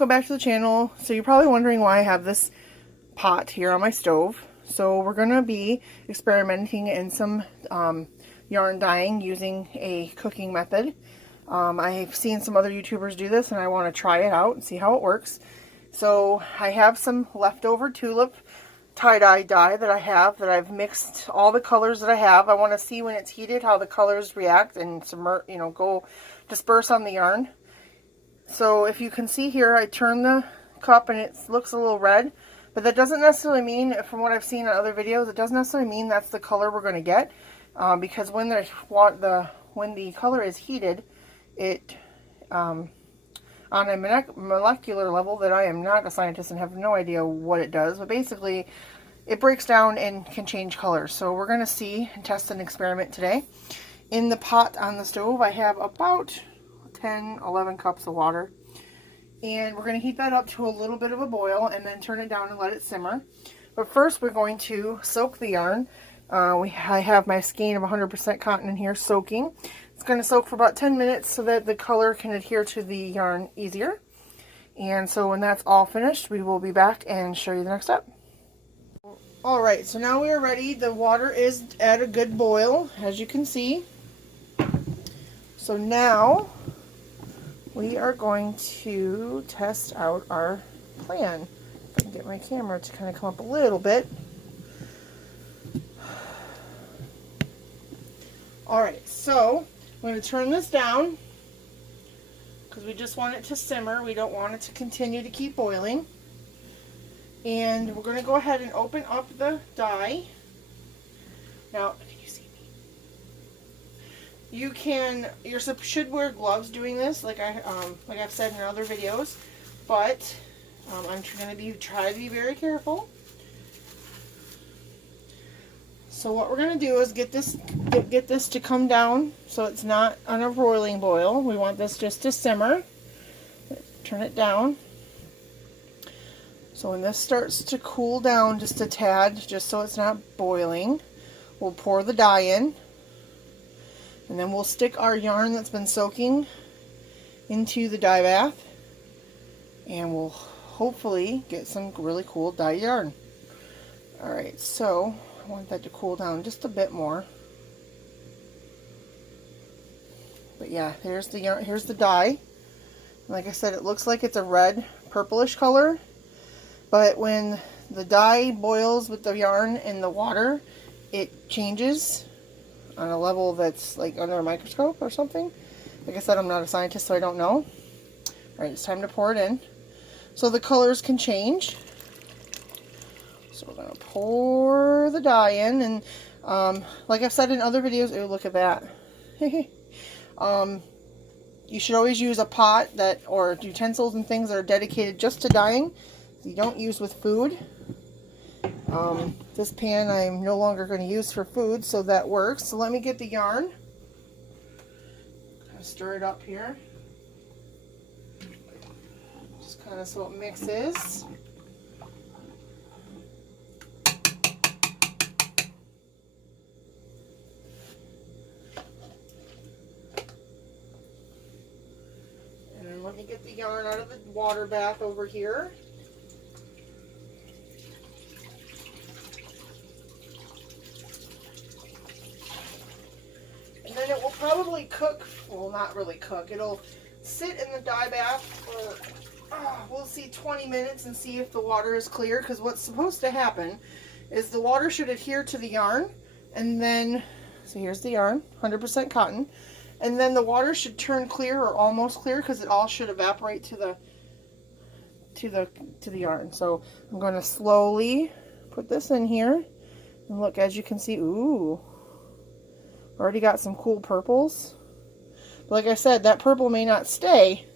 welcome back to the channel. So you're probably wondering why I have this pot here on my stove. So we're going to be experimenting in some yarn dyeing using a cooking method. I've seen some other YouTubers do this and I want to try it out and see how it works. So I have some leftover tulip tie-dye dye that I've mixed all the colors that I have. I want to see when it's heated how the colors react and go disperse on the yarn. So if you can see here, I turn the cup and it looks a little red, but that doesn't necessarily mean, from what I've seen in other videos, it doesn't necessarily mean that's the color we're going to get, because when the color is heated, it on a molecular level that I am not a scientist and have no idea what it does, but basically it breaks down and can change colors. So we're going to see and test an experiment today. In the pot on the stove, I have about 10-11 cups of water, and we're going to heat that up to a little bit of a boil and then turn it down and let it simmer. But first we're going to soak the yarn. I have my skein of 100% cotton in here soaking. It's going to soak for about 10 minutes so that the color can adhere to the yarn easier. And so when that's all finished, we will be back and show you the next step. Alright, so now we are ready. The water is at a good boil, as you can see. So now we are going to test out our plan. If I can get my camera to kind of come up a little bit. Alright, so I'm going to turn this down because we just want it to simmer. We don't want it to continue to keep boiling. And we're going to go ahead and open up the dye. Now, you should wear gloves doing this, like I've said in other videos, but I'm going to try to be very careful. So what we're going to do is get this to come down so it's not on a roiling boil. We want this just to simmer. Turn it down. So when this starts to cool down just a tad, just so it's not boiling, we'll pour the dye in. And then we'll stick our yarn that's been soaking into the dye bath, and we'll hopefully get some really cool dye yarn. Alright, so I want that to cool down just a bit more. But yeah, here's the yarn, here's the dye. Like I said, it looks like it's a red purplish color, but when the dye boils with the yarn in the water, it changes on a level that's like under a microscope or something. Like I said, I'm not a scientist, so I don't know. Alright, it's time to pour it in. So the colors can change. So we're going to pour the dye in, and like I've said in other videos, ooh, look at that. You should always use a pot or utensils and things that are dedicated just to dyeing. You don't use with food. This pan I'm no longer going to use for food, so that works. So let me get the yarn. Stir it up here. Just kind of so it mixes. And then let me get the yarn out of the water bath over here. And then it will probably cook, well, not really cook, it'll sit in the dye bath for, we'll see 20 minutes and see if the water is clear, because what's supposed to happen is the water should adhere to the yarn, and then, so here's the yarn, 100% cotton, and then the water should turn clear or almost clear, because it all should evaporate to the yarn. So I'm going to slowly put this in here, and look, as you can see, ooh, already got some cool purples. But like I said, that purple may not stay,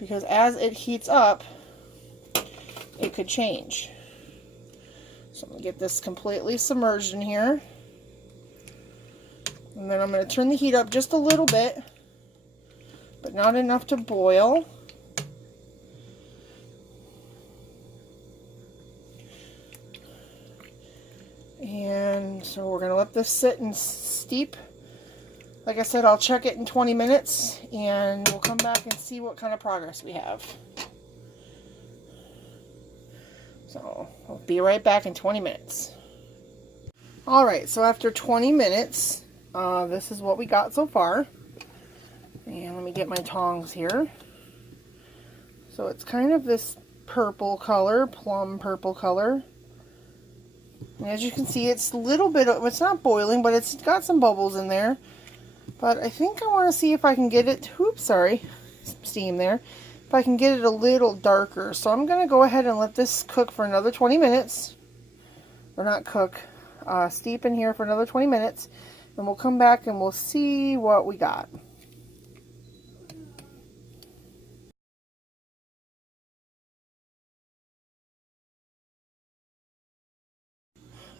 because as it heats up, it could change. So I'm going to get this completely submerged in here. And then I'm going to turn the heat up just a little bit, but not enough to boil. And so we're going to let this sit and steep Like I said, I'll check it in 20 minutes and we'll come back and see what kind of progress we have. So I'll be right back in 20 minutes. Alright, so after 20 minutes, this is what we got so far. And let me get my tongs here. So it's kind of this purple color, plum purple color. And as you can see, it's a little bit, it's not boiling, but it's got some bubbles in there. But I think I want to see if I can get it, oops, sorry, steam there. If I can get it a little darker. So I'm going to go ahead and let this cook for another 20 minutes. Or not cook, steep in here for another 20 minutes. And we'll come back and we'll see what we got.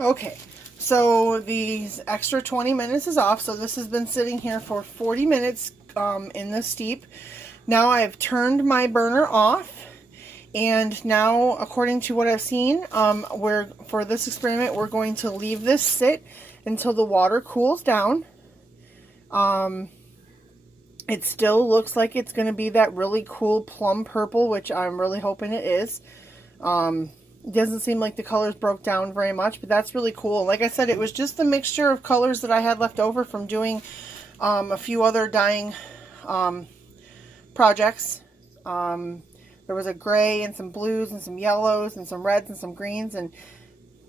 Okay, so these extra 20 minutes is off. So this has been sitting here for 40 minutes in the steep. Now I've turned my burner off. And now, according to what I've seen, for this experiment, we're going to leave this sit until the water cools down. It still looks like it's going to be that really cool plum purple, which I'm really hoping it is. It doesn't seem like the colors broke down very much, but that's really cool. Like I said, it was just the mixture of colors that I had left over from doing a few other dyeing projects. There was a gray and some blues and some yellows and some reds and some greens, and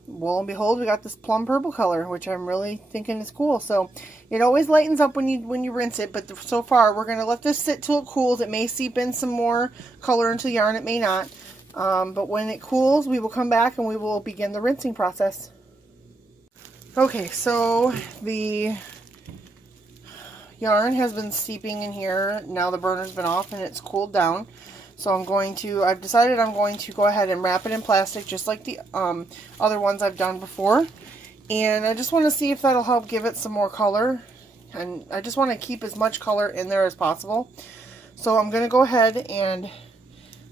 lo and behold, we got this plum purple color, which I'm really thinking is cool. So it always lightens up when you rinse it, but so far we're going to let this sit till it cools. It may seep in some more color into the yarn, it may not. But when it cools, we will come back and we will begin the rinsing process. Okay, so the yarn has been seeping in here. Now the burner's been off and it's cooled down. So I've decided I'm going to go ahead and wrap it in plastic just like the other ones I've done before. And I just want to see if that'll help give it some more color. And I just want to keep as much color in there as possible. So I'm going to go ahead and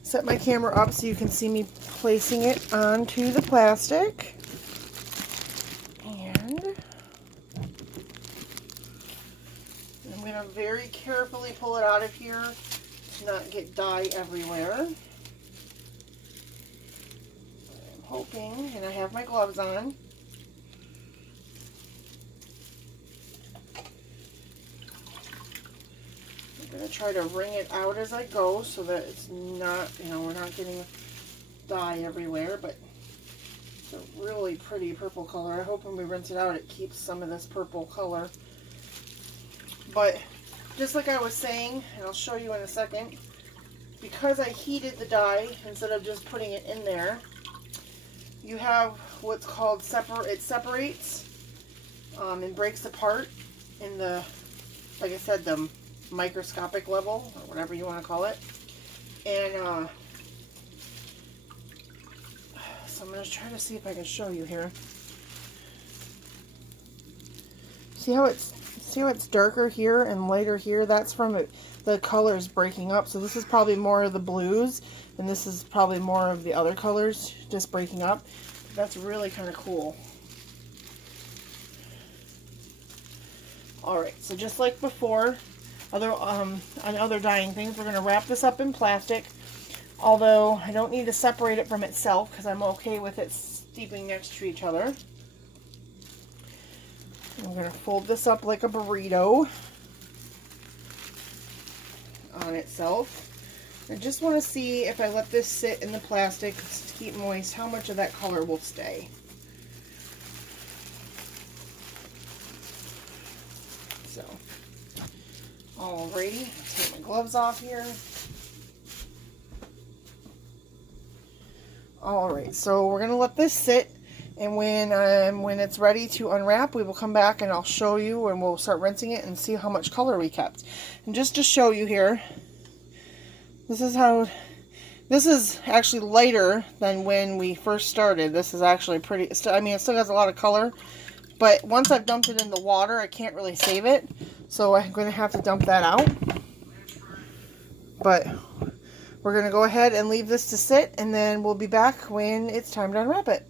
set my camera up so you can see me placing it onto the plastic. And I'm going to very carefully pull it out of here to not get dye everywhere. I'm hoping, and I have my gloves on. I'm going to try to wring it out as I go so that it's not, we're not getting dye everywhere, but it's a really pretty purple color. I hope when we rinse it out it keeps some of this purple color. But just like I was saying, and I'll show you in a second, because I heated the dye instead of just putting it in there, you have what's called it separates and breaks apart in the, like I said, the microscopic level, or whatever you want to call it. And so I'm going to try to see if I can show you here. See how it's darker here and lighter here? That's from the colors breaking up. So this is probably more of the blues, and this is probably more of the other colors just breaking up. That's really kind of cool. Alright, so just like before, on other dyeing things, we're going to wrap this up in plastic. Although I don't need to separate it from itself because I'm okay with it steeping next to each other. I'm going to fold this up like a burrito on itself. I just want to see if I let this sit in the plastic to keep moist, how much of that color will stay. So, alrighty, take my gloves off here. Alright, so we're going to let this sit, and when it's ready to unwrap, we will come back and I'll show you, and we'll start rinsing it and see how much color we kept. And just to show you here, this is actually lighter than when we first started. This is actually pretty, I mean, it still has a lot of color, but once I've dumped it in the water, I can't really save it, so I'm going to have to dump that out. But we're going to go ahead and leave this to sit, and then we'll be back when it's time to unwrap it.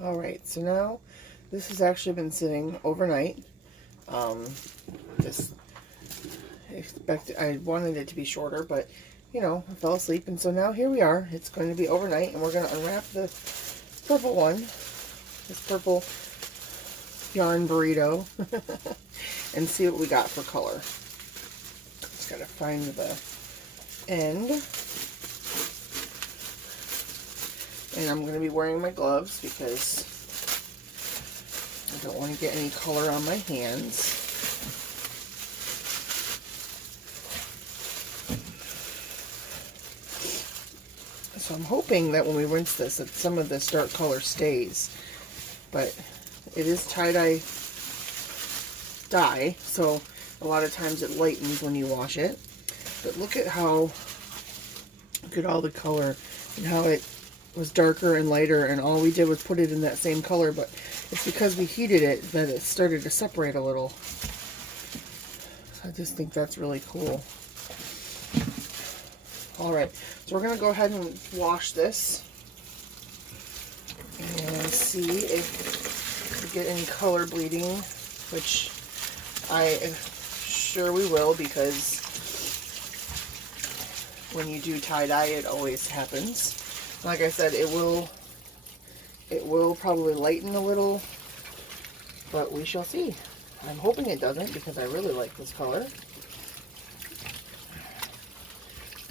Alright, so now this has actually been sitting overnight. Just I wanted it to be shorter, but you know, I fell asleep, and so now here we are. It's going to be overnight, and we're going to unwrap the purple one, this purple yarn burrito, and see what we got for color. Just got to find the end, and I'm going to be wearing my gloves because I don't want to get any color on my hands. So I'm hoping that when we rinse this, that some of this dark color stays. But it is tie-dye dye, so a lot of times it lightens when you wash it. But look at all the color and how it was darker and lighter, and all we did was put it in that same color, but it's because we heated it that it started to separate a little. So I just think that's really cool. Alright, so we're going to go ahead and wash this and see if we get any color bleeding, which I am sure we will, because when you do tie-dye it always happens. Like I said, it will probably lighten a little, but we shall see. I'm hoping it doesn't, because I really like this color.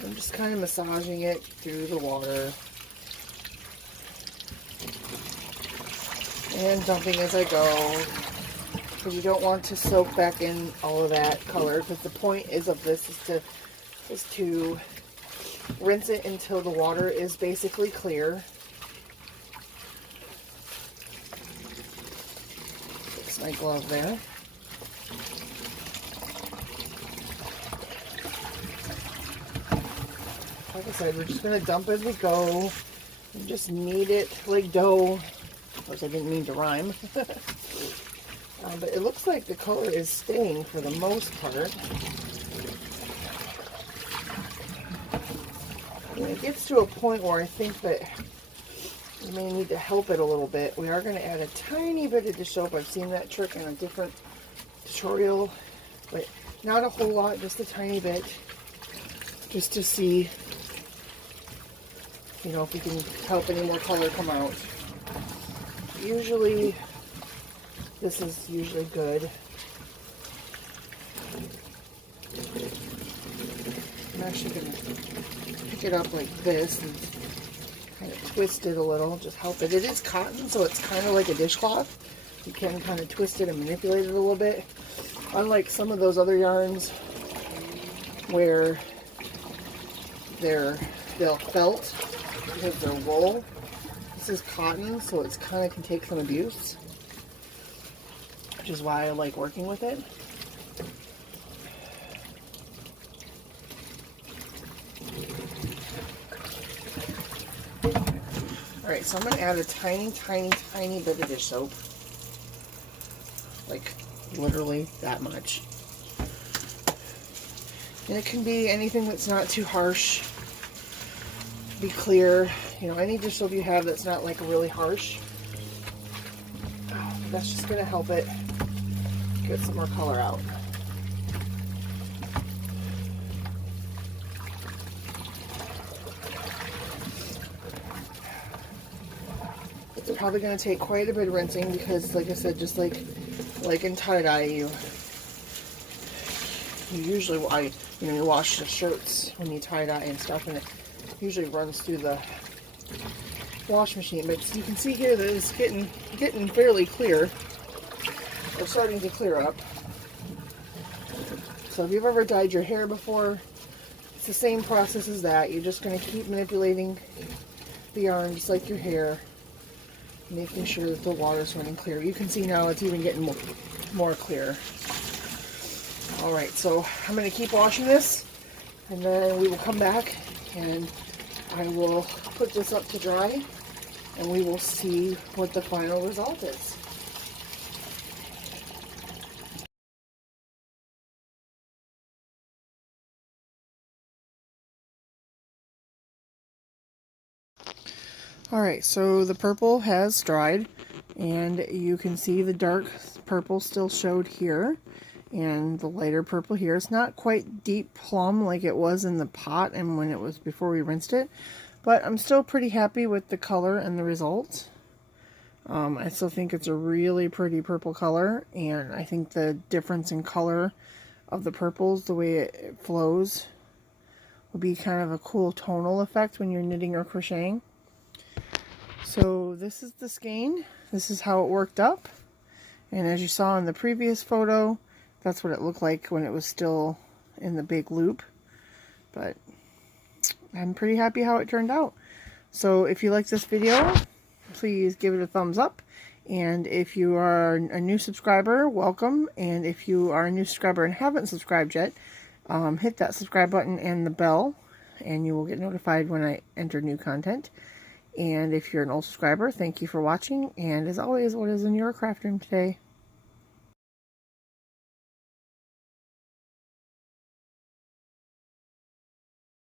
I'm just kind of massaging it through the water and dumping as I go, because you don't want to soak back in all of that color, because the point of this is to rinse it until the water is basically clear. Fix my glove there. Like I said, we're just going to dump as we go and just knead it like dough. Of course, I didn't mean to rhyme. But it looks like the color is staying for the most part. When it gets to a point where I think that we may need to help it a little bit, we are going to add a tiny bit of dish soap. I've seen that trick in a different tutorial, but not a whole lot, just a tiny bit, just to see, you know, if we can help any more color come out. Usually, this is usually good. I'm actually going to pick it up like this and kind of twist it a little, just help it. It is cotton, so it's kind of like a dishcloth. You can kind of twist it and manipulate it a little bit. Unlike some of those other yarns where they'll felt because they're wool. This is cotton, so it's kind of can take some abuse, which is why I like working with it. Alright, so I'm going to add a tiny, tiny, tiny bit of dish soap. Like, literally that much. And it can be anything that's not too harsh. Be clear. You know, any dish soap you have that's not like really harsh. That's just going to help it get some more color out. It's probably going to take quite a bit of rinsing because, like I said, just like in tie-dye, you usually, you wash the shirts when you tie-dye and stuff, and it usually runs through the wash machine. But you can see here that it's getting fairly clear, or starting to clear up. So if you've ever dyed your hair before, it's the same process as that. You're just going to keep manipulating the yarn just like your hair, making sure that the water's running clear. You can see now it's even getting more clear. Alright, so I'm going to keep washing this, and then we will come back and I will put this up to dry, and we will see what the final result is. Alright, so the purple has dried, and you can see the dark purple still showed here, and the lighter purple here. It's not quite deep plum like it was in the pot and when it was before we rinsed it, but I'm still pretty happy with the color and the results. I still think it's a really pretty purple color, and I think the difference in color of the purples, the way it flows, will be kind of a cool tonal effect when you're knitting or crocheting. So this is the skein. This is how it worked up. And as you saw in the previous photo, that's what it looked like when it was still in the big loop. But I'm pretty happy how it turned out. So if you like this video, please give it a thumbs up. And if you are a new subscriber, welcome. And if you are a new subscriber and haven't subscribed yet, hit that subscribe button and the bell, and you will get notified when I enter new content. And if you're an old subscriber, thank you for watching. And as always, what is in your craft room today?